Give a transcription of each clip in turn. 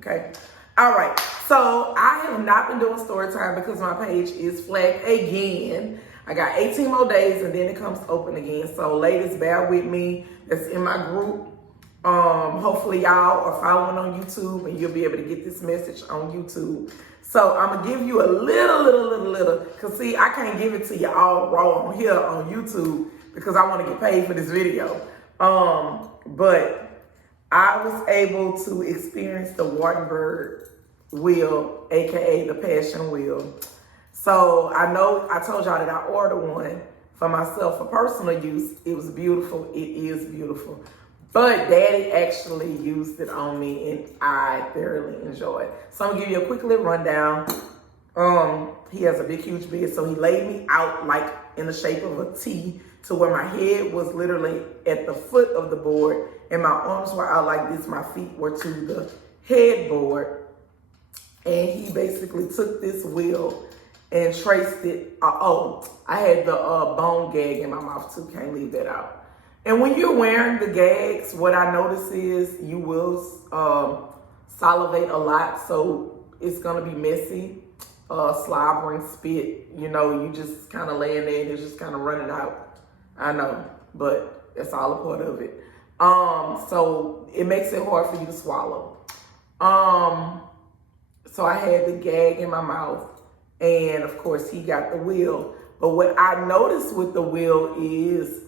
Okay. All right. So I have not been doing story time because my page is flagged again. I got 18 more days and then it comes open again. So ladies, bear with me. That's in my group. Hopefully y'all are following on YouTube and you'll be able to get this message on YouTube. So I'm gonna give you a little, cause see, I can't give it to you all raw on here on YouTube because I want to get paid for this video. But I was able to experience the Wartenberg wheel, aka the Passion Wheel. So I know I told y'all that I ordered one for myself for personal use. It was beautiful. It is beautiful. But Daddy actually used it on me and I thoroughly enjoyed it. So I'm gonna give you a quick little rundown. He has a big, huge bed. So he laid me out like in the shape of a T to where my head was literally at the foot of the board and my arms were out like this. My feet were to the headboard. And he basically took this wheel and traced it. I had the bone gag in my mouth too. Can't leave that out. And when you're wearing the gags, what I notice is you will salivate a lot. So it's going to be messy, slobbering, spit. You know, you just kind of laying there and it's just kind of running out. I know, but that's all a part of it. So it makes it hard for you to swallow. So I had the gag in my mouth. And of course, he got the wheel. But what I noticed with the wheel is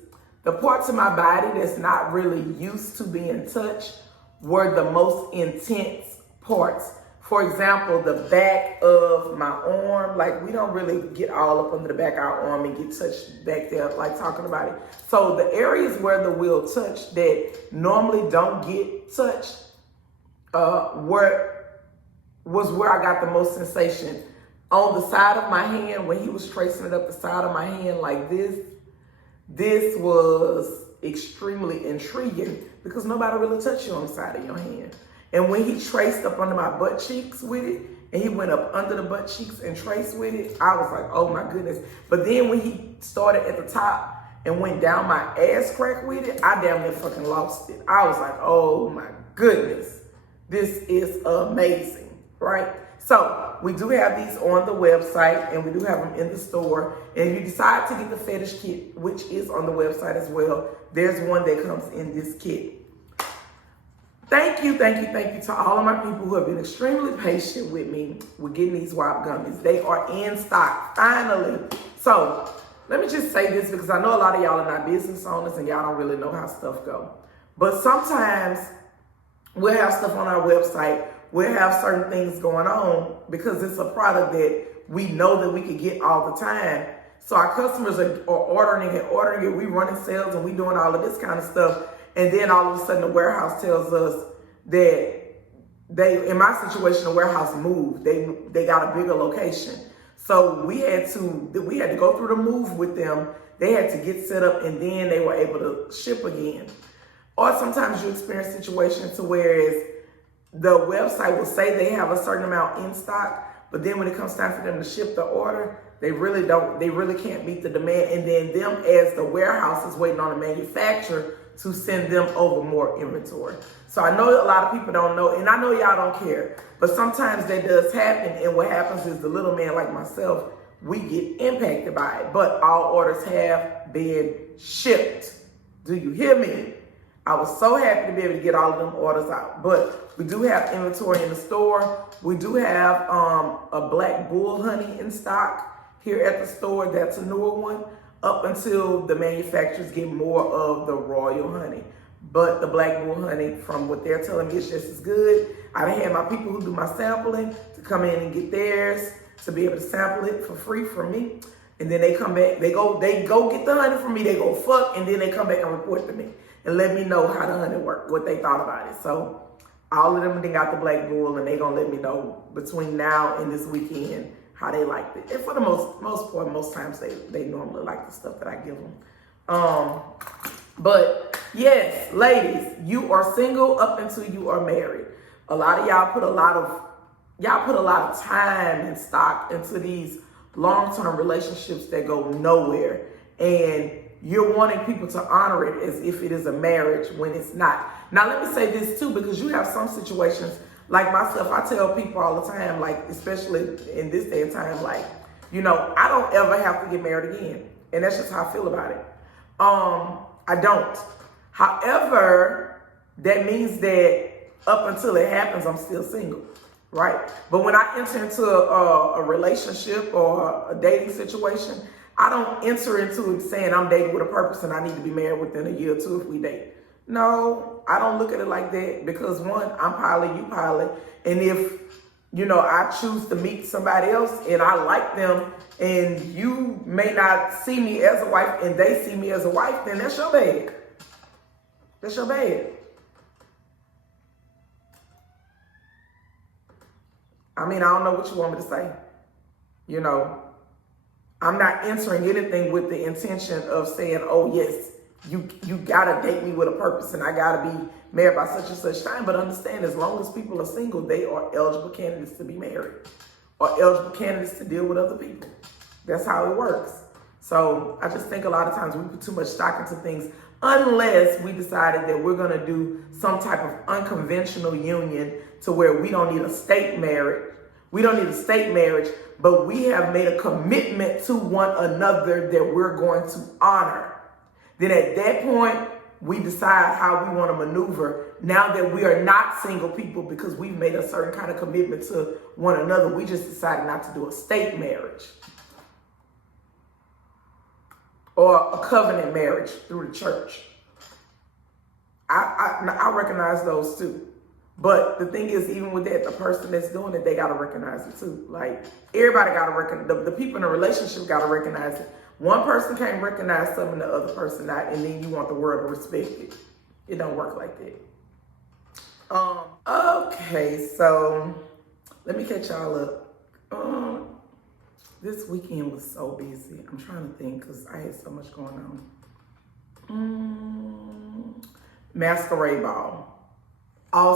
the parts of my body that's not really used to being touched were the most intense parts. For example, the back of my arm, like we don't really get all up under the back of our arm and get touched back there, like talking about it. So the areas where the wheel touched that normally don't get touched was where I got the most sensation. On the side of my hand, when he was tracing it up the side of my hand like this was extremely intriguing because nobody really touched you on the side of your hand. And when he traced up under my butt cheeks with it, and he went up under the butt cheeks and traced with it, I was like, oh my goodness. But then when he started at the top and went down my ass crack with it, I damn near fucking lost it. I was like, oh my goodness, this is amazing, right? So we do have these on the website and we do have them in the store. And if you decide to get the fetish kit, which is on the website as well, there's one that comes in this kit. Thank you to all of my people who have been extremely patient with me with getting these WAP gummies. They are in stock, finally. So let me just say this because I know a lot of y'all are not business owners and y'all don't really know how stuff go. But sometimes we'll have stuff on our website. We'll have certain things going on because it's a product that we know that we can get all the time. So our customers are ordering it. We running sales and we doing all of this kind of stuff. And then all of a sudden the warehouse tells us that in my situation, the warehouse moved. They got a bigger location. So we had to go through the move with them. They had to get set up and then they were able to ship again. Or sometimes you experience situations to whereas the website will say they have a certain amount in stock, but then when it comes time for them to ship the order, they really can't meet the demand. And then them as the warehouse is waiting on the manufacturer to send them over more inventory. So I know a lot of people don't know, and I know y'all don't care, but sometimes that does happen. And what happens is the little man like myself, we get impacted by it, but all orders have been shipped. Do you hear me? I was so happy to be able to get all of them orders out. But we do have inventory in the store. We do have a Black Bull honey in stock here at the store. That's a newer one up until the manufacturers get more of the Royal honey. But the Black Bull honey, from what they're telling me, is just as good. I done had my people who do my sampling to come in and get theirs to be able to sample it for free from me. And then they come back, they go get the honey from me, they go fuck, and then they come back and report to me and let me know how the honey worked, what they thought about it. So all of them, they got the Black Bull, and they gonna let me know between now and this weekend how they liked it. And for the most part, most times they normally like the stuff that I give them. But yes, ladies, you are single up until you are married. A lot of y'all put a lot of time and stock into these long-term relationships that go nowhere, and you're wanting people to honor it as if it is a marriage when it's not. Now, let me say this too, because you have some situations Like myself, I tell people all the time, like, especially in this day and time, like, I don't ever have to get married again. And that's just how I feel about it. I don't. However, that means that up until it happens, I'm still single, right? But when I enter into a relationship or a dating situation, I don't enter into it saying I'm dating with a purpose and I need to be married within a year or two if we date. No, I don't look at it like that because one, I'm pilot, you pilot. And if, I choose to meet somebody else and I like them and you may not see me as a wife and they see me as a wife, then that's your bad. That's your bad. I mean, I don't know what you want me to say. I'm not entering anything with the intention of saying, oh, yes, you gotta date me with a purpose and I gotta be married by such and such time. But understand, as long as people are single, they are eligible candidates to be married or eligible candidates to deal with other people. That's how it works. So I just think a lot of times we put too much stock into things unless we decided that we're gonna do some type of unconventional union to where we don't need a state marriage. We don't need a state marriage, but we have made a commitment to one another that we're going to honor. Then at that point, we decide how we want to maneuver. Now that we are not single people because we've made a certain kind of commitment to one another, we just decided not to do a state marriage or a covenant marriage through the church. I recognize those too. But the thing is, even with that, the person that's doing it, they got to recognize it too. Like, everybody got to recognize, the people in a relationship got to recognize it. One person can't recognize something the other person not, and then you want the world to respect it. It don't work like that. Okay, so let me catch y'all up. This weekend was so busy. I'm trying to think because I had so much going on. Masquerade ball. Also